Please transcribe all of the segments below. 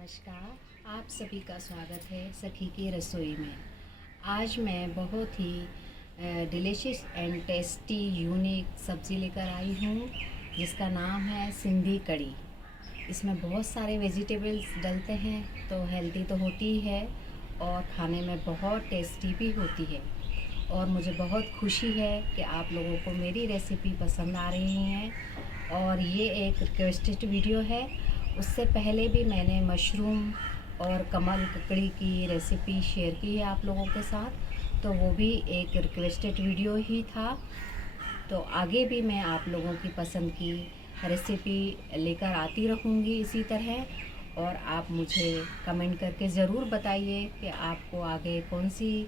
नमस्कार, आप सभी का स्वागत है सखी की रसोई में। आज मैं बहुत ही डिलीशियस एंड टेस्टी यूनिक सब्ज़ी लेकर आई हूँ जिसका नाम है सिंधी कड़ी। इसमें बहुत सारे वेजिटेबल्स डलते हैं तो हेल्दी तो होती ही है और खाने में बहुत टेस्टी भी होती है। और मुझे बहुत खुशी है कि आप लोगों को मेरी रेसिपी पसंद आ रही हैं और ये एक रिक्वेस्टेड वीडियो है। उससे पहले भी मैंने मशरूम और कमल ककड़ी की रेसिपी शेयर की है आप लोगों के साथ, तो वो भी एक रिक्वेस्टेड वीडियो ही था। तो आगे भी मैं आप लोगों की पसंद की रेसिपी लेकर आती रहूँगी इसी तरह। और आप मुझे कमेंट करके ज़रूर बताइए कि आपको आगे कौन सी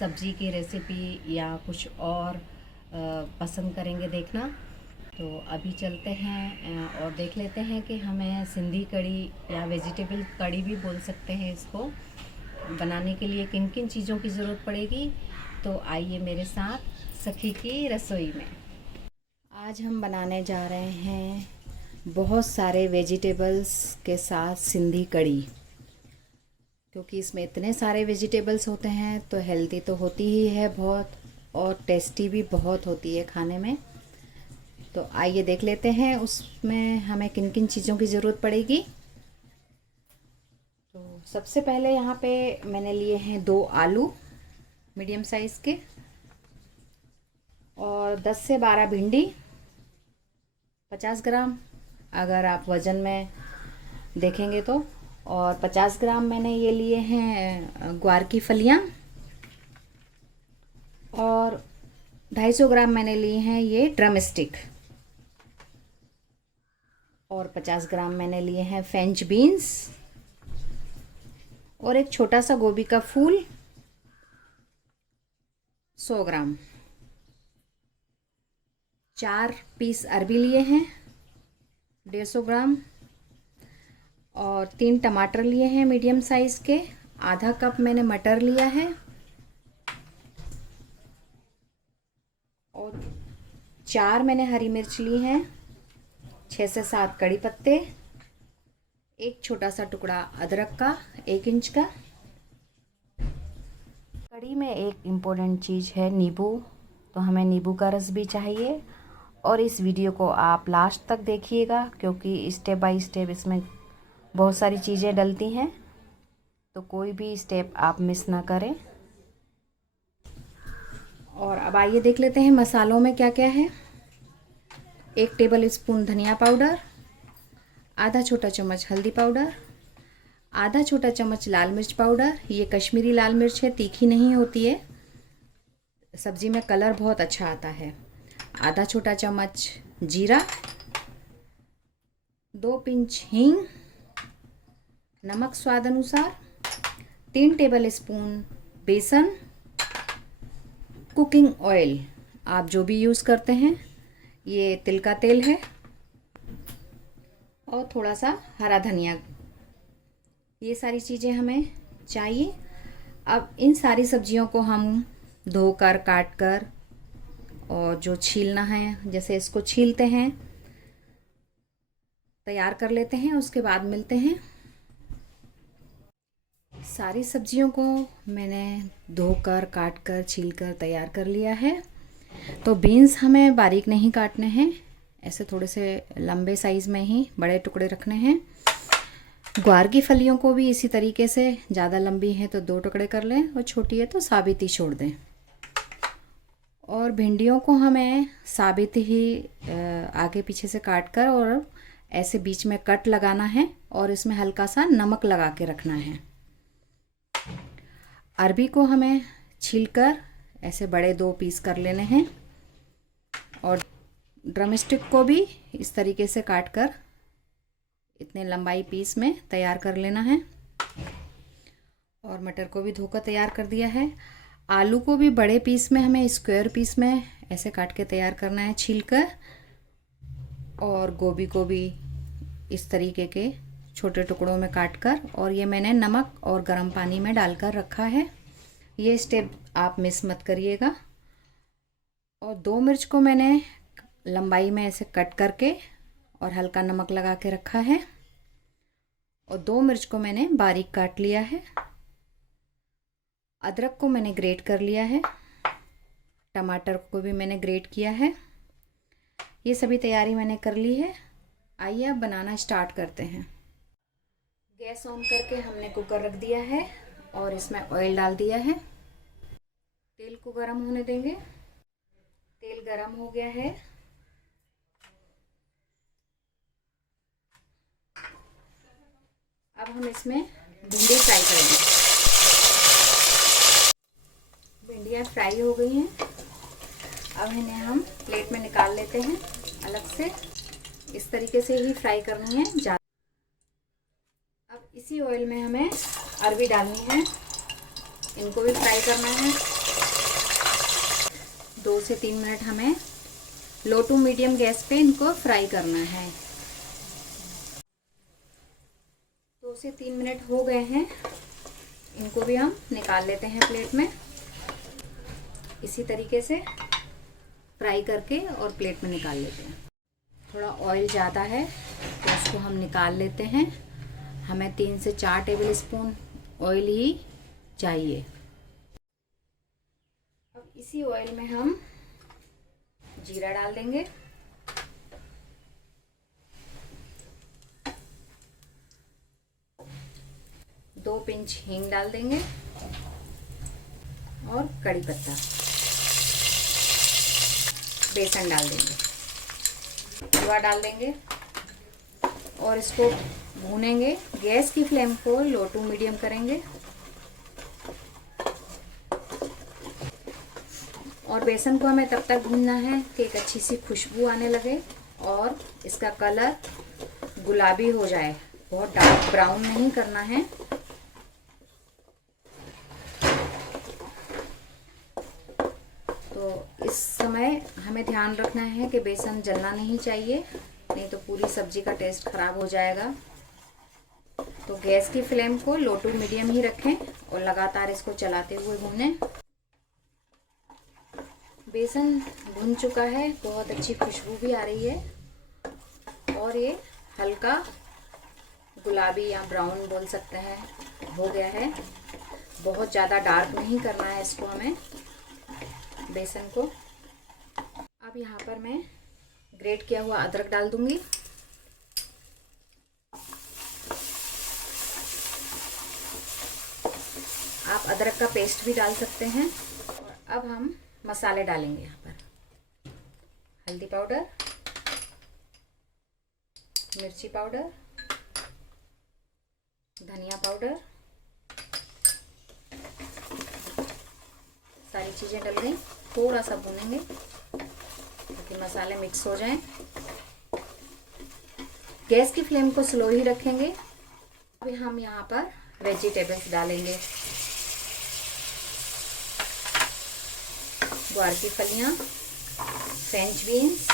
सब्ज़ी की रेसिपी या कुछ और पसंद करेंगे देखना। तो अभी चलते हैं और देख लेते हैं कि हमें सिंधी कड़ी या वेजिटेबल कड़ी भी बोल सकते हैं इसको बनाने के लिए किन किन चीज़ों की ज़रूरत पड़ेगी। तो आइए मेरे साथ सखी की रसोई में। आज हम बनाने जा रहे हैं बहुत सारे वेजिटेबल्स के साथ सिंधी कड़ी, क्योंकि इसमें इतने सारे वेजिटेबल्स होते हैं तो हेल्दी तो होती ही है बहुत, और टेस्टी भी बहुत होती है खाने में। तो आइए देख लेते हैं उसमें हमें किन किन चीज़ों की ज़रूरत पड़ेगी। तो सबसे पहले यहाँ पे मैंने लिए हैं 2 आलू मीडियम साइज़ के, और 10 से 12 भिंडी 50 ग्राम अगर आप वज़न में देखेंगे तो, और 50 ग्राम मैंने ये लिए हैं ग्वार की फलियाँ, और 250 ग्राम मैंने लिए हैं ये ड्रम स्टिक, और 50 ग्राम मैंने लिए हैं फ्रेंच बीन्स, और एक छोटा सा गोभी का फूल 100 ग्राम, 4 पीस अरबी लिए हैं 150 ग्राम, और 3 टमाटर लिए हैं मीडियम साइज़ के, आधा कप मैंने मटर लिया है, और 4 मैंने हरी मिर्च ली हैं, 6 से 7 कड़ी पत्ते, एक छोटा सा टुकड़ा अदरक का 1 इंच का। कड़ी में एक इम्पोर्टेंट चीज़ है नींबू, तो हमें नींबू का रस भी चाहिए। और इस वीडियो को आप लास्ट तक देखिएगा क्योंकि स्टेप बाय स्टेप इसमें बहुत सारी चीज़ें डलती हैं, तो कोई भी स्टेप आप मिस ना करें। और अब आइए देख लेते हैं मसालों में क्या क्या है। 1 टेबल स्पून धनिया पाउडर, आधा छोटा चम्मच हल्दी पाउडर, आधा छोटा चम्मच लाल मिर्च पाउडर, ये कश्मीरी लाल मिर्च है, तीखी नहीं होती है, सब्ज़ी में कलर बहुत अच्छा आता है। आधा छोटा चम्मच जीरा, 2 पिंच हींग, नमक स्वाद अनुसार, 3 टेबल स्पून बेसन, कुकिंग ऑयल आप जो भी यूज़ करते हैं, ये तिल का तेल है, और थोड़ा सा हरा धनिया। ये सारी चीज़ें हमें चाहिए। अब इन सारी सब्जियों को हम धोकर काट कर, और जो छीलना है जैसे इसको छीलते हैं, तैयार कर लेते हैं, उसके बाद मिलते हैं। सारी सब्जियों को मैंने धोकर काट कर छील कर तैयार कर लिया है। तो बीन्स हमें बारीक नहीं काटने हैं, ऐसे थोड़े से लंबे साइज़ में ही बड़े टुकड़े रखने हैं। ग्वार की फलियों को भी इसी तरीके से, ज़्यादा लंबी है तो 2 टुकड़े कर लें और छोटी है तो साबित ही छोड़ दें। और भिंडियों को हमें साबित ही आगे पीछे से काट कर और ऐसे बीच में कट लगाना है, और इसमें हल्का सा नमक लगा के रखना है। अरबी को हमें छीलकर ऐसे बड़े 2 पीस कर लेने हैं, और ड्रम स्टिक को भी इस तरीके से काट कर इतने लंबाई पीस में तैयार कर लेना है। और मटर को भी धोकर तैयार कर दिया है। आलू को भी बड़े पीस में, हमें स्क्वायर पीस में ऐसे काट के तैयार करना है छीलकर, और गोभी को भी इस तरीके के छोटे टुकड़ों में काट कर, और ये मैंने नमक और गर्म पानी में डालकर रखा है। ये स्टेप आप मिस मत करिएगा। और 2 मिर्च को मैंने लंबाई में ऐसे कट करके और हल्का नमक लगा के रखा है, और 2 मिर्च को मैंने बारीक काट लिया है। अदरक को मैंने ग्रेट कर लिया है। टमाटर को भी मैंने ग्रेट किया है। ये सभी तैयारी मैंने कर ली है। आइए अब बनाना स्टार्ट करते हैं। गैस ऑन करके हमने कुकर रख दिया है और इसमें ऑयल डाल दिया है। तेल को गरम होने देंगे। तेल गरम हो गया है। अब हम इसमें भिंडी फ्राई करेंगे। भिंडियाँ फ्राई हो गई हैं। अब इन्हें हम प्लेट में निकाल लेते हैं अलग से। इस तरीके से ही फ्राई करनी है ज़्यादा। अब इसी ऑयल में हमें अरबी डालनी है। इनको भी फ्राई करना है। 2 से 3 मिनट हमें लो टू मीडियम गैस पे इनको फ्राई करना है। 2 से 3 मिनट हो गए हैं। इनको भी हम निकाल लेते हैं प्लेट में। इसी तरीके से फ्राई करके और प्लेट में निकाल लेते हैं। थोड़ा ऑयल ज़्यादा है तो इसको हम निकाल लेते हैं। हमें 3 से 4 टेबल स्पून ऑयल ही चाहिए। अब इसी ऑयल में हम जीरा डाल देंगे। दो पिंच हींग डाल देंगे और कड़ी पत्ता। बेसन डाल देंगे। हलवा डाल देंगे और इसको भूनेंगे। गैस की फ्लेम को लो टू मीडियम करेंगे और बेसन को हमें तब तक भूनना है कि एक अच्छी सी खुशबू आने लगे और इसका कलर गुलाबी हो जाए। बहुत डार्क ब्राउन नहीं करना है। तो इस समय हमें ध्यान रखना है कि बेसन जलना नहीं चाहिए, नहीं तो पूरी सब्जी का टेस्ट खराब हो जाएगा। तो गैस की फ्लेम को लो टू मीडियम ही रखें और लगातार इसको चलाते हुए भूनें। बेसन भुन चुका है। बहुत अच्छी खुशबू भी आ रही है और ये हल्का गुलाबी या ब्राउन बोल सकते हैं हो गया है। बहुत ज़्यादा डार्क नहीं करना है इसको हमें, बेसन को। अब यहाँ पर मैं ग्रेट किया हुआ अदरक डाल दूंगी। आप अदरक का पेस्ट भी डाल सकते हैं। और अब हम मसाले डालेंगे। यहाँ पर हल्दी पाउडर, मिर्ची पाउडर, धनिया पाउडर, सारी चीज़ें डल गई। थोड़ा सा भूनेंगे ताकि मसाले मिक्स हो जाएं। गैस की फ्लेम को स्लो ही रखेंगे। अभी हम यहाँ पर वेजिटेबल्स डालेंगे। ग्वार की फलियाँ, फ्रेंच बीन्स,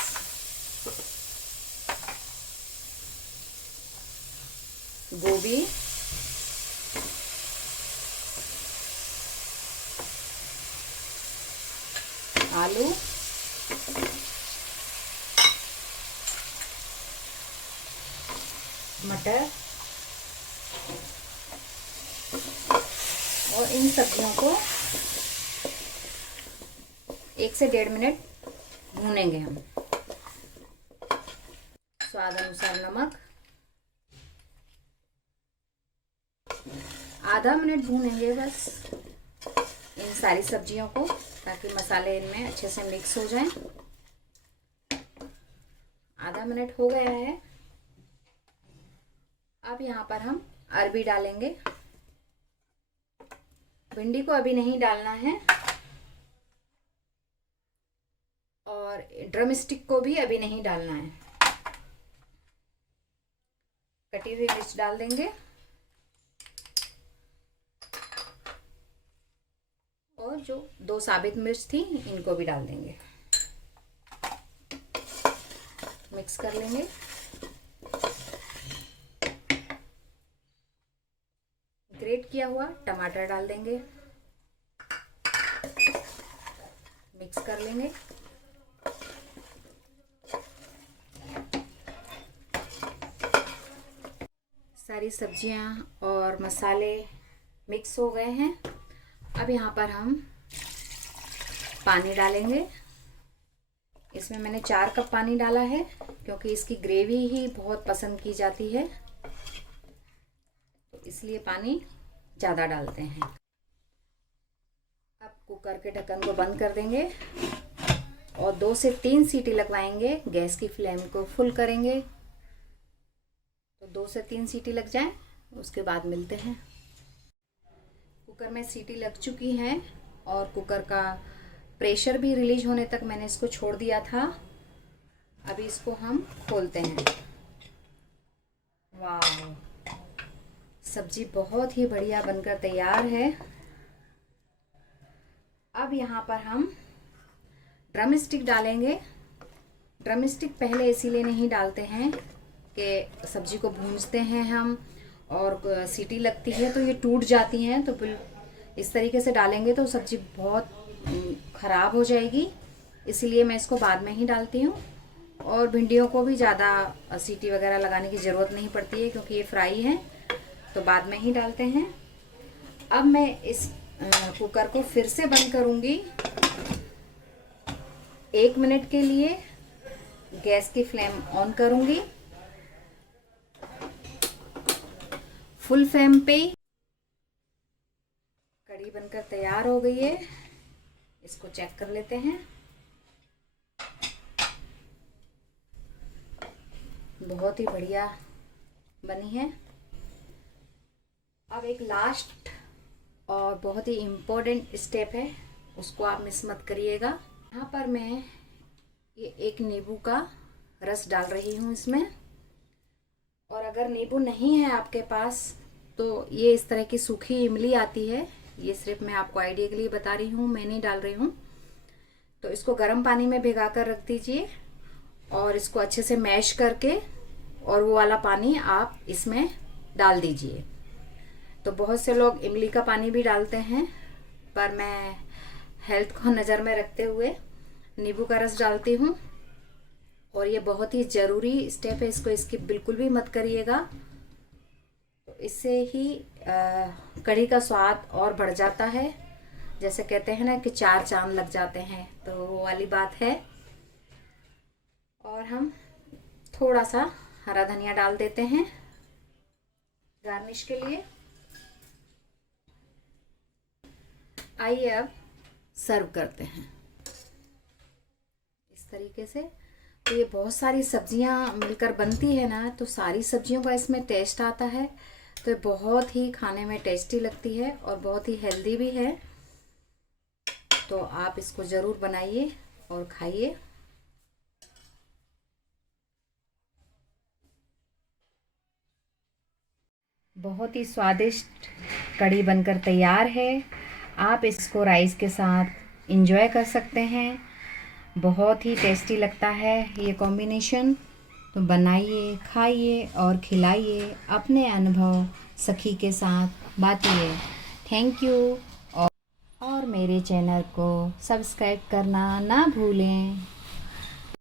गोभी, आलू, मटर और इन सब्जियों को 1 से 1.5 मिनट भूनेंगे हम। स्वाद अनुसार नमक। आधा मिनट भूनेंगे बस इन सारी सब्जियों को, ताकि मसाले इनमें अच्छे से मिक्स हो जाएं। आधा मिनट हो गया है। अब यहाँ पर हम अरबी डालेंगे। भिंडी को अभी नहीं डालना है और ड्रम स्टिक को भी अभी नहीं डालना है। कटी हुई मिर्च डाल देंगे और जो 2 साबित मिर्च थी इनको भी डाल देंगे। मिक्स कर लेंगे। ग्रेट किया हुआ टमाटर डाल देंगे। मिक्स कर लेंगे। सारी सब्जियां और मसाले मिक्स हो गए हैं। अब यहाँ पर हम पानी डालेंगे। इसमें मैंने 4 कप पानी डाला है क्योंकि इसकी ग्रेवी ही बहुत पसंद की जाती है, तो इसलिए पानी ज़्यादा डालते हैं। अब कुकर के ढक्कन को बंद कर देंगे और 2 से 3 सीटी लगवाएंगे। गैस की फ्लेम को फुल करेंगे, तो 2 से 3 सीटी लग जाए, उसके बाद मिलते हैं। कुकर में सीटी लग चुकी हैं और कुकर का प्रेशर भी रिलीज होने तक मैंने इसको छोड़ दिया था। अभी इसको हम खोलते हैं। वाह, सब्जी बहुत ही बढ़िया बनकर तैयार है। अब यहाँ पर हम ड्रम स्टिक डालेंगे। ड्रम स्टिक पहले इसीलिए नहीं डालते हैं कि सब्जी को भूंजते हैं हम और सीटी लगती है तो ये टूट जाती हैं, तो इस तरीके से डालेंगे तो सब्जी बहुत ख़राब हो जाएगी, इसलिए मैं इसको बाद में ही डालती हूँ। और भिंडियों को भी ज़्यादा सीटी वगैरह लगाने की ज़रूरत नहीं पड़ती है क्योंकि ये फ्राई है, तो बाद में ही डालते हैं। अब मैं इस कुकर को फिर से बंद करूँगी 1 मिनट के लिए। गैस की फ्लेम ऑन करूँगी फुल फ्लेम पे। कढ़ी बनकर तैयार हो गई है, इसको चेक कर लेते हैं। बहुत ही बढ़िया बनी है। अब एक लास्ट और बहुत ही इम्पोर्टेंट स्टेप है, उसको आप मिस मत करिएगा। यहाँ पर मैं ये 1 नींबू का रस डाल रही हूँ इसमें, और अगर नींबू नहीं है आपके पास तो ये इस तरह की सूखी इमली आती है, ये सिर्फ मैं आपको आइडिया के लिए बता रही हूँ, मैं नहीं डाल रही हूँ। तो इसको गर्म पानी में भिगा कर रख दीजिए और इसको अच्छे से मैश करके और वो वाला पानी आप इसमें डाल दीजिए। तो बहुत से लोग इमली का पानी भी डालते हैं, पर मैं हेल्थ को नज़र में रखते हुए नींबू का रस डालती हूँ। और ये बहुत ही ज़रूरी स्टेप है, इसको स्किप बिल्कुल भी मत करिएगा। तो इससे ही कढ़ी का स्वाद और बढ़ जाता है। जैसे कहते हैं ना कि 4 चांद लग जाते हैं, तो वो वाली बात है। और हम थोड़ा सा हरा धनिया डाल देते हैं गार्निश के लिए। आइए अब सर्व करते हैं इस तरीके से। तो ये बहुत सारी सब्जियां मिलकर बनती है ना, तो सारी सब्जियों का इसमें टेस्ट आता है, तो ये बहुत ही खाने में टेस्टी लगती है और बहुत ही हेल्दी भी है। तो आप इसको ज़रूर बनाइए और खाइए। बहुत ही स्वादिष्ट कढ़ी बनकर तैयार है। आप इसको राइस के साथ एंजॉय कर सकते हैं, बहुत ही टेस्टी लगता है ये कॉम्बिनेशन। तो बनाइए, खाइए और खिलाइए, अपने अनुभव सखी के साथ बांटिए। Thank you. और मेरे चैनल को सब्सक्राइब करना ना भूलें।